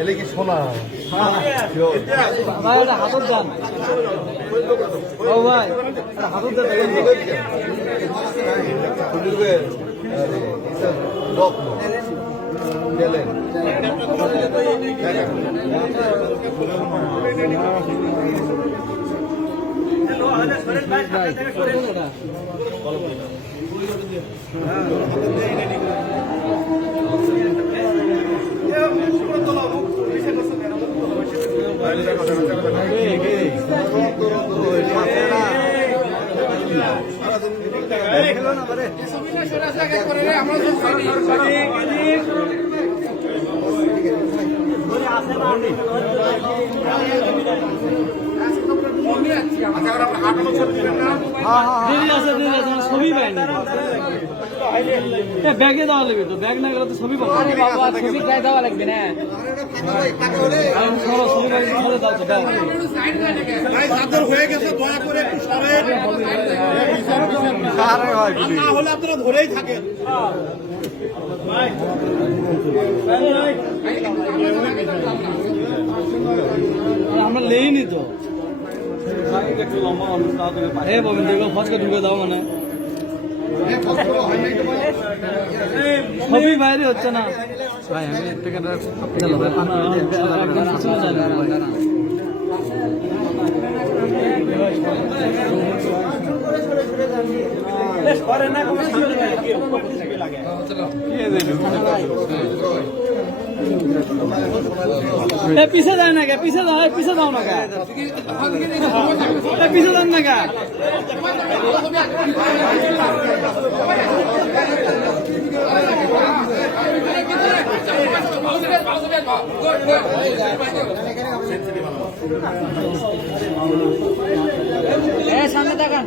এলে কি শোনা ভাই এটা হাতত যান ও ভাই এটা হাতত যান গেলেন ছবি পাইনি ব্যাগে দেওয়া লাগবে তো ব্যাগ না গেলে তো ছবি পাবো ছবি দেওয়া লাগবে না হয়ে গেছে দয়া করে একটু সরেন না হলে আপনারা ধরেই থাকেন আমরা লেইনি তো একটু লম্বা ফার্স্টে ঢুকে দাও মানে সবই বাইরে হচ্ছে না ভাই আমি পিছে যায় না পিছে যাও পিছে যাও না পিছে যান না সামনে দেখান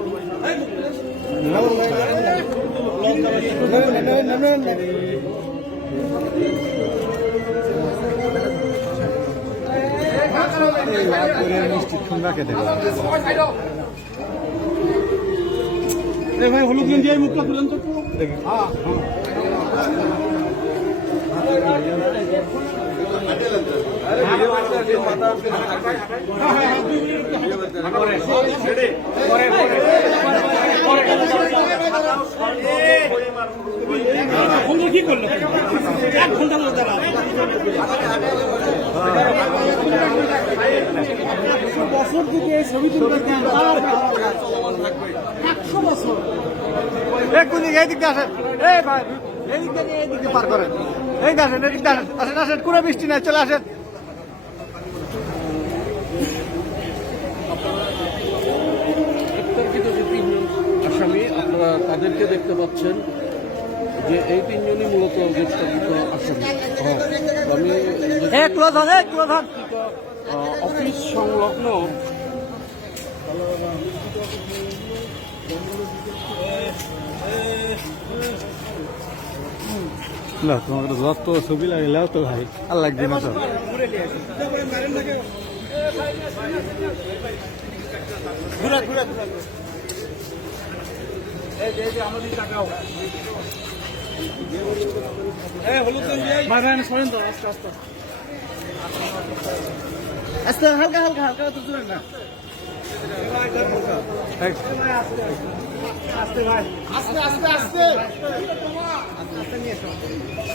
মিষ্টি ঠান্ডা খেতে ভাই হলুদ গেঞ্জি মুখটা তুলেন তো কি করলো 1 ঘন্টা বছর থেকে এই ছবি তুলতে 100 বছর এইদিকে আসেন ভাই এইদিক থেকে এইদিকে পার করেন এই আসেন এদিকে আসেন আসেন আসেন কোনো বৃষ্টি নাই চলে আসেন প্রত্যার্পিত যে 3 জন আসামি আপনারা তাদেরকে দেখতে পাচ্ছেন যে এই 3 জনই মূলত গ্রেপ্তারকৃত আসামি আমি অফিস সংলগ্ন তোমার যত ছবি লাগিলে তো ভাই আর লাগবে না তো আস্তে হালকা হালকা হালকা তো তুলেন না আস্তে আস্তে আস্তে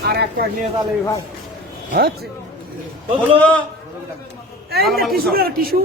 আর এক কাট নিয়ে তাহলে ভাই টিস্যু